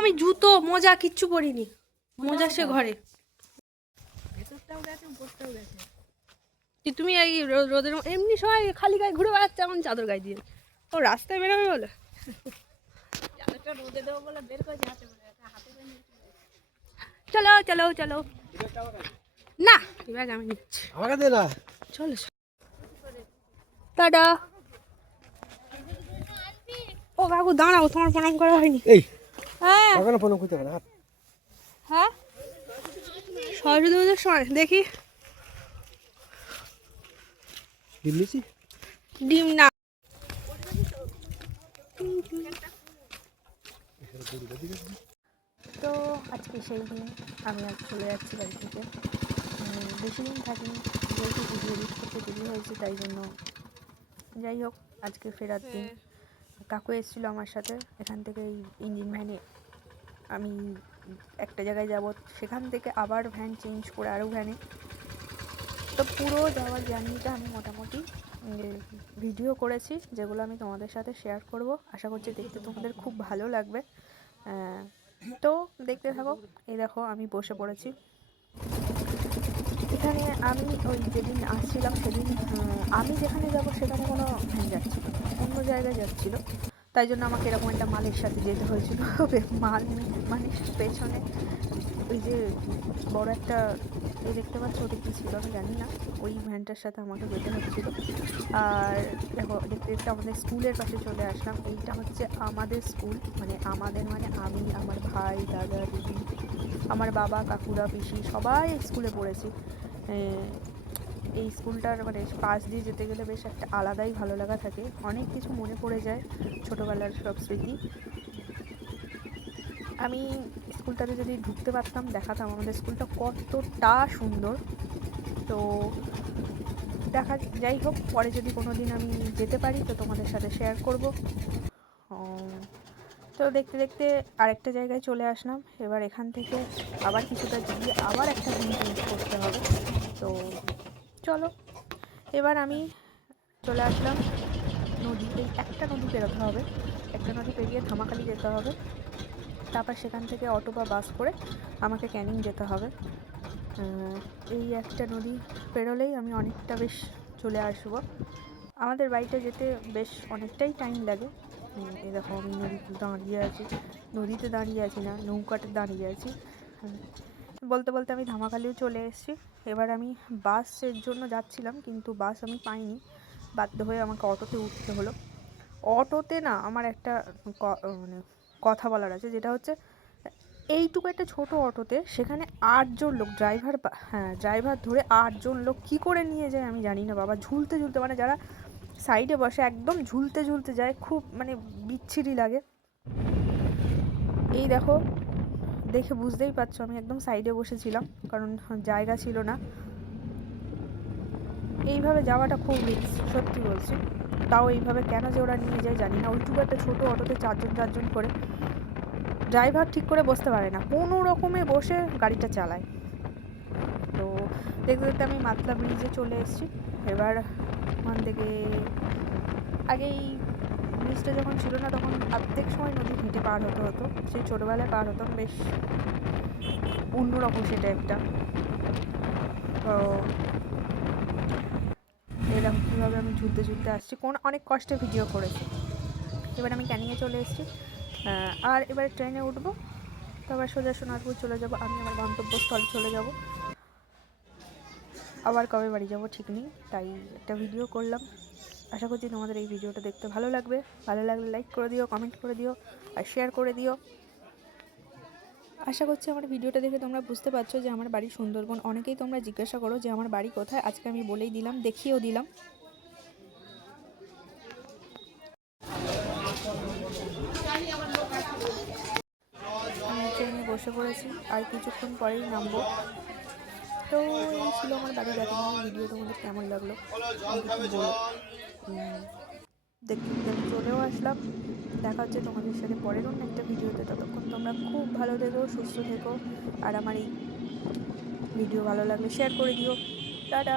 আমি জুতো মোজা কিচ্ছু পরিনি। মোজা সে ঘরে। ভেতরটাও গেছে উপরটাও গেছে কি তুমি এই রোদের এমনি সবাই খালি গায়ে ঘুরে বেড়াচ্ছে এমন চাদর গায়ে দিয়ে। ও রাস্তায় বেরোবে বলে? চলে। চলো চলো না এবার আমি নিচ্ছি। আমাকে দে না। চলো টাটা। ও কাকু দাঁড়াও তোমার প্রণাম করা হয়নি। এই। হ্যাঁ। কখনো ফোন করতে হবে হাত। হ্যাঁ? সরস্বতী পুজোর সময় দেখি। ডিম নিছি ডিম না। তো আজকে সেই দিন আমি আজ চলে যাচ্ছি বাড়ি থেকে। বেশি দিন থাকিনি যেহেতু ভিডিও এডিট করতে দেরি হয়েছে তাই জন্য। যাই হোক আজকে ফেরার দিন। কাকু এসেছিল আমার সাথে, এখান থেকে ইঞ্জিন ভ্যানে আমি একটা জায়গায় যাব, সেখান থেকে আবার ভ্যান চেঞ্জ করে আরও ভ্যানে তো পুরো যাওয়ার জার্নিটা আমি মোটামুটি ভিডিও করেছি, যেগুলো আমি তোমাদের সাথে শেয়ার করব। আশা করছি দেখতে তোমাদের খুব ভালো লাগবে। তো দেখতে থাকো, এই দেখো আমি বসে পড়েছি। এখানে আমি ওই যেদিন আসছিলাম সেদিন আমি যেখানে যাব সেখানে কোনো ভ্যান যাচ্ছিল জায়গায় যাচ্ছিল। তাই জন্য আমাকে এরকম একটা মালের সাথে যেতে হয়েছিল। মাল মানে পেছনে ওই যে বড় একটা এই দেখতে পাচ্ছ ওটা কী ছিল আমি জানি না। ওই ভ্যানটার সাথে আমাকে যেতে হচ্ছিল। আর দেখো, দেখতে দেখতে আমাদের স্কুলের পাশে চলে আসলাম। এইটা হচ্ছে আমাদের স্কুল মানে আমাদের মানে আমি, আমার ভাই, দাদা, দিদি, আমার বাবা, কাকুরা, পিসি সবাই স্কুলে পড়েছি। এই স্কুলটার মানে পাশ দিয়ে যেতে গেলে বেশ একটা আলাদাই ভালো লাগা থাকে। অনেক কিছু মনে পড়ে যায় ছোটোবেলার সব স্মৃতি। আমি স্কুলটাতে যদি ঢুকতে পারতাম, দেখাতাম আমাদের স্কুলটা কতটা সুন্দর। তো দেখা যাই হোক, পরে যদি কোনো দিন আমি যেতে পারি, তো তোমাদের সাথে শেয়ার করব। তো দেখতে দেখতে আরেকটা জায়গায় চলে আসলাম। এবার এখান থেকে আবার কিছুটা গিয়ে আবার একটা চেঞ্জ করতে হবে। তো চলো। এবার আমি চলে আসলাম নদীতে একটা নদী পেরোতে হবে। একটা নদী পেরিয়ে ধামাখালি যেতে হবে। তারপর সেখান থেকে অটো বা বাস করে আমাকে ক্যানিং যেতে হবে। এই একটা নদী পেরোলেই আমি অনেকটা বেশ চলে আসব। আমাদের বাড়িতে যেতে বেশ অনেকটাই টাইম লাগে। এই দেখো আমি নদীতে দাঁড়িয়ে আছি। নদীতে দাঁড়িয়ে আছি না, নৌকাতে দাঁড়িয়ে আছি। বলতে বলতে আমি ধামাখালিও চলে এসেছি। এবার আমি বাসের জন্য যাচ্ছিলাম, কিন্তু বাস আমি পাইনি। বাধ্য হয়ে আমাকে অটোতে উঠতে হলো। অটোতে না আমার একটা মানে কথা বলার আছে, যেটা হচ্ছে, এইটুকু একটা ছোট অটোতে সেখানে আটজন লোক ড্রাইভার হ্যাঁ ড্রাইভার ধরে আটজন লোক কী করে নিয়ে যায় আমি জানি না বাবা। ঝুলতে ঝুলতে মানে যারা সাইডে বসে একদম ঝুলতে ঝুলতে যায়, খুব মানে বিচ্ছিরি লাগে। এই দেখো দেখে বুঝতেই পারছ, আমি একদম সাইডে বসেছিলাম, কারণ জায়গা ছিল না। এইভাবে যাওয়াটা খুব রিস্ক সত্যি বলছি। তাও এইভাবে কেন যে ওরা নিয়ে যায় জানি না। ওইটুকু একটা ছোটো অটোতে চারজন চারজন করে ড্রাইভার ঠিক করে বসতে পারে না। কোনো রকমে বসে গাড়িটা চালায়। তো দেখতে দেখতে আমি মাতলা ব্রিজে চলে এসেছি। এবার ওখান থেকে আগেই ব্রিজটা যখন ছিল না, তখন প্রত্যেক সময় নদী হেঁটে পার হতে হতো। সেই ছোটোবেলায় পার হতাম বেশ অন্যরকম সেটা একটা তো এরকম কীভাবে আমি ঝুলতে ঝুলতে আসছি, কোন অনেক কষ্টে ভিডিও করেছি। এবার আমি ক্যানিংয়ে চলে এসেছি। আর এবার ট্রেনে উঠবো। তারপর সোজা সোনারপুর চলে যাব। আমি আমার গন্তব্যস্থলে চলে যাব। আবার কবে বাড়ি যাব ঠিক নেই, তাই একটা ভিডিও করলাম। আশা করছি তোমাদের এই ভিডিওটা দেখতে ভালো লাগবে। ভালো লাগলে লাইক করে দিও কমেন্ট করে দিও, আর শেয়ার করে দিও। আশা করছি আমার ভিডিওটা দেখে তোমরা বুঝতে পারছ যে আমার বাড়ি সুন্দরবন। অনেকেই তোমরা জিজ্ঞাসা করো যে আমার বাড়ি কোথায়? আজকে আমি বলেই দিলাম, দেখিয়েও দিলাম। আমি ট্রেনে বসে পড়েছি, আর কিছুক্ষণ পরেই নামবো। তো এই ছিল আমার বাড়ি যাতে ভিডিও তোমাদের কেমন লাগল? দেখতে দেখতে চলেও আসলাম। দেখা হচ্ছে তোমাদের সাথে পরের অন্য একটা ভিডিওতে ততক্ষণ তোমরা খুব ভালো থেকো, সুস্থ থেকো। আর আমার এই ভিডিও ভালো লাগলে শেয়ার করে দিও। টাটা।